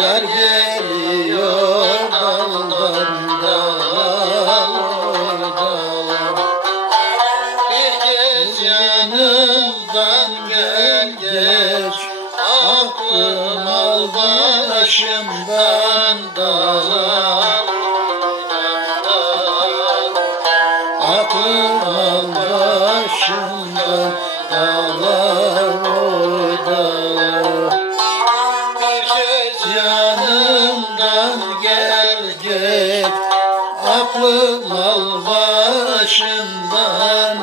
Yar geliyor daldan dala Bir kez yanımdan gel geç Aklım al başımdan dala Aklım al başımdan dala yanımdan gel git Aklım al başımdan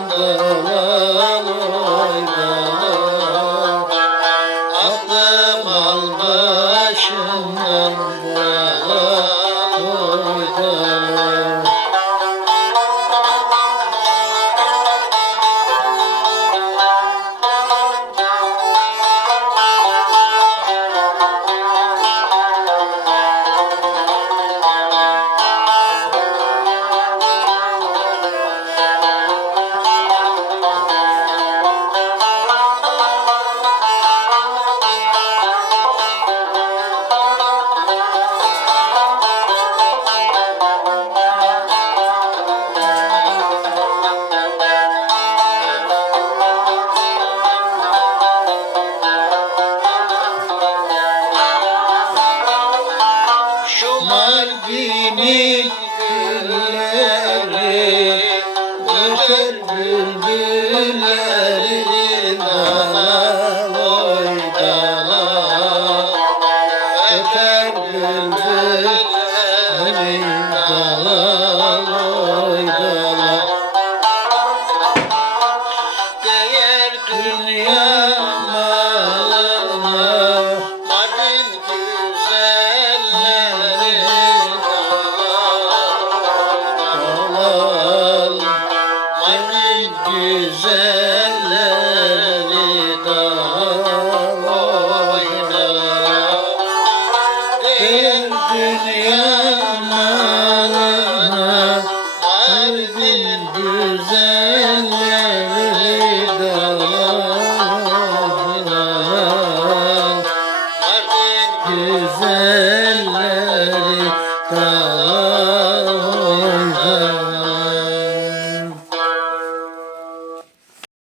dalal oy dalal Aklım al başımdan Mardin'in gülleri Öter güzelleri dalal Değer dünya malına Mardin güzelleri dalal dalal Güzelleri dalal